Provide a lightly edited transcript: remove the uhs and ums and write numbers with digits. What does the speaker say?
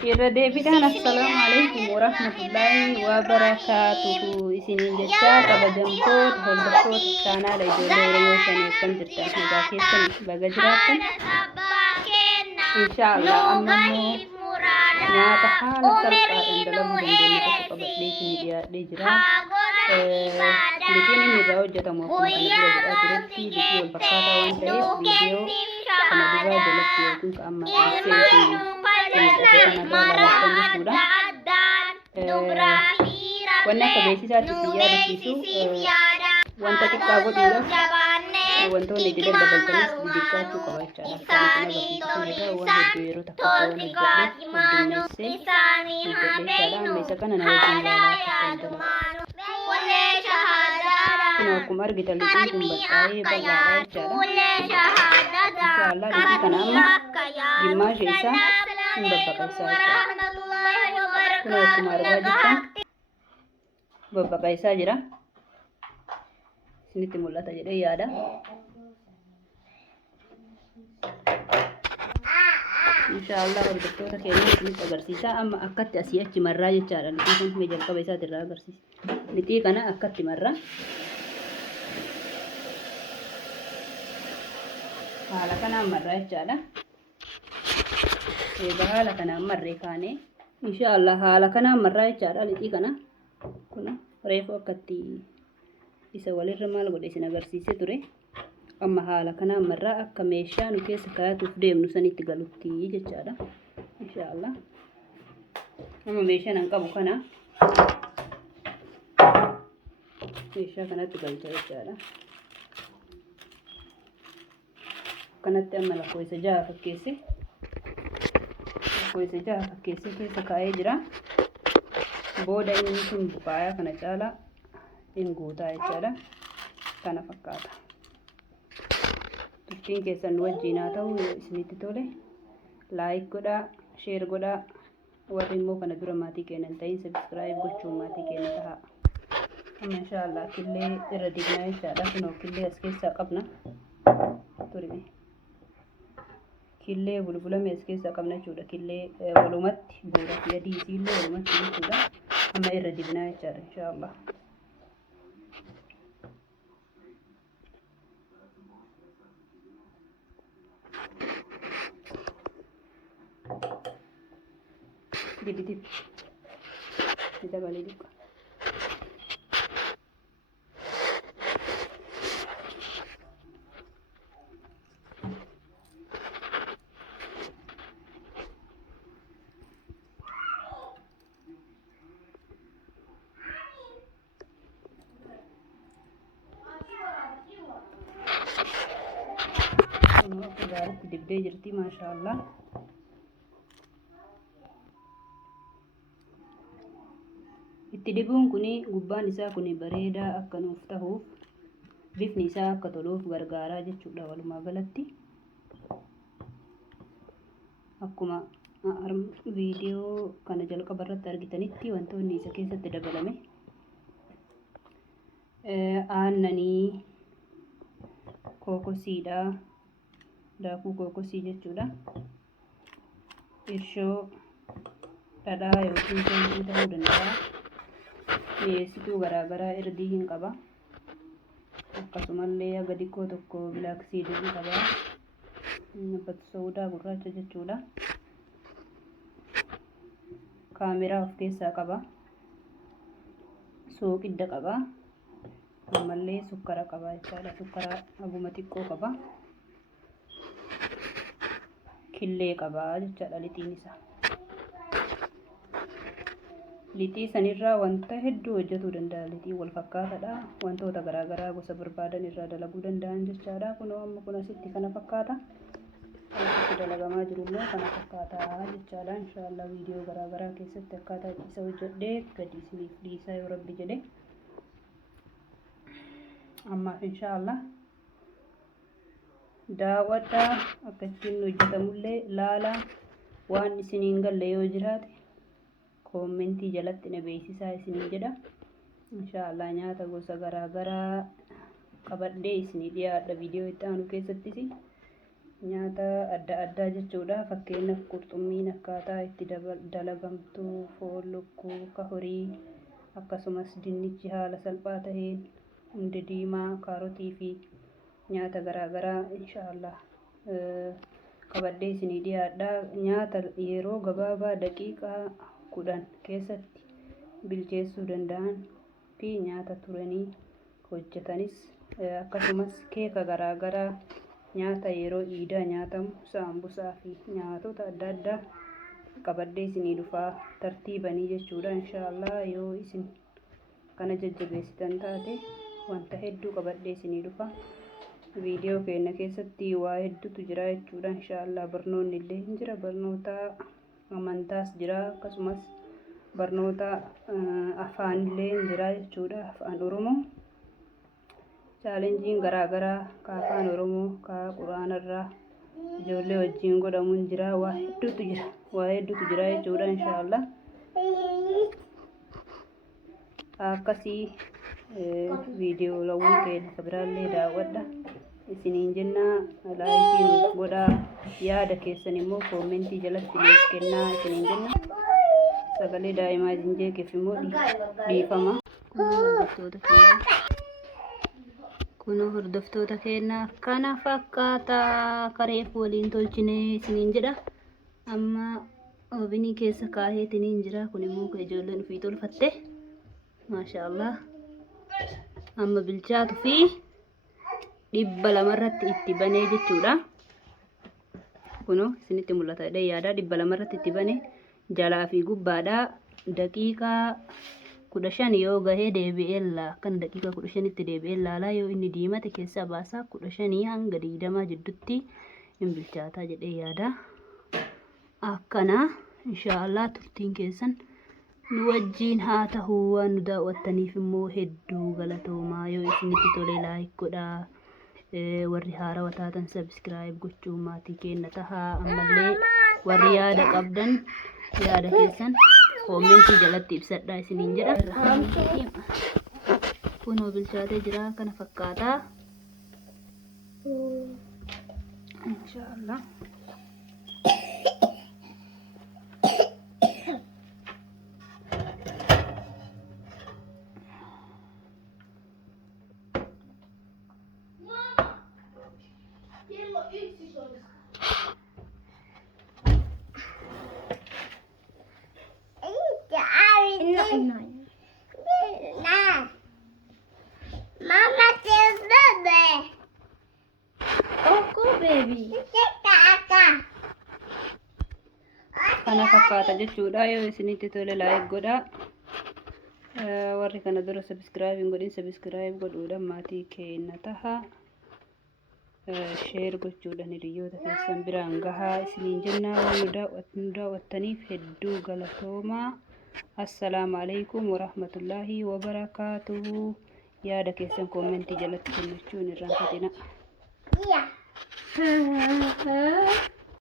Irradee bidhaan assalamu alaikum warahmatullahi wabarakatuhu. Isiniin jechaa kabajamtoota hordoftoota chaanaala ijoollee Oromoo shanii akkam jirtan nagaa keessanii baga jiraattan. Inshaallah amma immoo nyaata haala salphaadhaan dalaguu dandeenyu tokko qabadhee isinii dhiyaadhee jira. Lixiin inni irraa hojjetamu akkuma kana dura jedhaa turetti lixii wal fakkaataa waan ta'eef viidiyoo kana duraa jalatti yookiin ka amma dhiyeessee wanni akka beeksisaatti si yaadachiisu wanta xiqqaa godhuudhaaf wantoonni itti daddabaltanis xixiqqaachuu qaba jechaadha. Kan isin agarsiisu waan hedduu yeroo takka waan hojjedhe jechaadha. Amma isa kana nama wajjin ilaalaa kun akkuma argitan lixiin kun baxxaa'ee bal'aadha jechaadha. Inshaallah lixii kana amma gimmaasha isaa hin babbaqaysaa jechaadha. Kun akkuma argaa jirtan babbaqaysaa jira. Isinitti mul'ata jedhee yaada. Inshaallah hordoftoota keenya isinitti agarsiisa. Amma akkatti asii achi marraa jechaadha. Lixii kun jalqaba isaati irraa agarsiisa. Lixii kana akkatti marraa. Haala kanaan marraa jechaadha. Egaa haala kanaan marree kaanee inshaallah haala kanaan marraa jechaadha. Lixii kana kun reefu akkatti isa walirra maal godhe isin agarsiisee ture. Amma haala kanaan marraa akka meeshaa nu keessa kaa'atuuf deemnu sanitti galutti jechaadha. Inshaallah amma meeshaan an qabu kana meeshaa kanatti galcha jechaadha. Kanatti amma lakkoofsa 6 fakkeesse. Lakkoofsa 6 fakkeesse keessa kaa'ee jira. Booda inni kun buqaayaa kana caalaa hin guutaa jechaadha. Kana fakkaata. Turtiin keessan wajjin haa ta'u isinitti tole. Laayik godhaa, sheer godhaa. Warri immoo kana dura maatii keenya ta'in sabskiraayib gochuun maatii keenya ta'a. Amma inshaallah killee irra dignaa jechaadha. Kunoo killee as keessaa qabna. Turime. Killee bulbulame as keessaa qabna jechuudha. Killee walumatti bu'uura fi adii isiillee walumatti jechuudha. Amma irra dignaa jechaadha inshaallah. Dibitip kita balik juga. Aku garis dibde jirti masyaallah. Itti dibuun kuni gubbaan isaa kuni bareedaa akka nuuf ta'uuf bifni isaa akka toluuf gargaaraa jechuudha walumaa galatti. Akkuma viidiyoo kana jalqaba irratti argitanitti wantoonni isa keessatti dabalame aannanii, kookosiidha, daakuu kookosii jechuudha. Irshoo dhadhaa yookiin foonii ta'uu danda'a. Mi'eessituu garaagaraa irdii hin qaba. Akkasumallee aga xiqqoo tokko bilaak siidii hin qaba. Batsoodaa gurraacha jechuudha. Kaameraa of keessaa qaba. Sooqidda qaba. Ammallee sukkara qaba jechaadha. Sukkara aguma xiqqoo qaba. Killee qaba jechaadha lixiin isaa. Lixii sanirraa wanta hedduu hojjetuu danda'a. Lixii wal fakkaataadha. Wantoota garaagaraa gosa barbaadan irraa dalaguu danda'an jechaadha. Kunoo amma kun asitti kana fakkaata. Asitti dalagamaa jiru immoo kana fakkaata jechaadha. Inshaallah viidiyoo garaagaraa keessatti akkaataa isa hojjedhee gadi isiniif dhiisaa yoo rabbi jedhe. Ammaaf inshaallah daawwadhaa akka ittiin hojjetamullee laala waan isiniin galle yoo jiraate koomentii jalatti na beeksisaa isiniin jedha. Inshaallah nyaata gosa garaagaraa qabadhee isinii dhiyaadha viidiyoo itti aanu keessattis. nyaata adda addaa jechuudha. Fakkeenyaaf qurxummiin akkaataa itti dalagamtu, foon lukkuu, ka horii, akkasumas dinnichi haala salphaa taheen, hundee diimaa, kaarotii fi nyaata garaagaraa inshaallah qabadhee isinii dhiyaadha. Nyaata yeroo gabaabaa daqiiqaa 10 keessatti bilcheessuu danda'an fi nyaata turanii hojjetanis akkasumas keeka garaagaraa nyaata yeroo iidaa nyaatamu saambusaa fi nyaatota adda addaa qabadhee isinii dhufaa tartiibanii jechuudha. Inshaallah yoo isin kana jajjabeessitan taate wanta hedduu qabadhee isinii dhufa. Viidiyoo keenya keessatti waa hedduutu jira jechuudha. Inshaallah barnoonni illee jira, barnoota amantaas jira, akkasumas barnoota afaan illee jira jechuudha. Afaan Oromoo chaalenjiin garaagaraa ka afaan Oromoo ka quraanarraa ijoollee wajjin godhamuun jira. Waa hedduutu jira jechuudha. Inshaallah akkasii viidiyoo lawwan keenya biraallee daawwadha isiniin jenna. Laayikii nuuf godhaa, yaada keessan immoo koomentii jalatti nuuf kennaa isiniin jenna. Sagalee daa'imaa jinjeekeef immoo dhiifama. Kunoo hordoftoota keenya kana fakkaataa kareef waliin tolchine isiniin jedha. Amma ovenii keessa kaaheetiniin jira. Kun immoo ka ijoolleen ofii tolfatte maashaallah. Amma bilchaatu fi 200 irratti itti banee jechuudha. Kunoo isinitti mul'ata yaada 200 irratti itti banee jalaa fi gubbaadhaa daqiiqaa 15 yoo gahee deebi'ee kan daqiiqaa 15 itti deebi'ee laalaa yoo inni diimate keessaa baasaa 15 hanga 20 jidduutti hin bilchaataa jedhee yaada. Akkana inshaallah turtiin keessan nu wajjiin haa ta'uu. Waan nu daawwattaniif immoo hedduu galatoomaa. Yoo isinitti tole laayik godhaa, warri haarawaa taatan sabskiraayib gochuu maatii keenya tahaa. Ammallee warri yaada qabdan yaada keessan koomentii jalatti ibsadhaa isiniin jedha. Kunoo bilchaatee jira kana fakkaataa inshaallah. Mama says baby. Oh, go baby. Kana fakkaata jechuudha. Yoo isinitti tole laayik godhaa. Warri kana dura sabskiraayib hin godhin sabskiraayib godhuudhaan maatii keenya tahaa. Sheer gochuudhaan hiriyoota keessan biraan gahaa isiniin jenna. Waan nu daawwattaniif hedduu galatoomaa. Assalaamu alaikum warahmatullaahi wabarakaatuhu. Yaada keessan koomentii jalatti kennachuun irraan fatina. Yeah.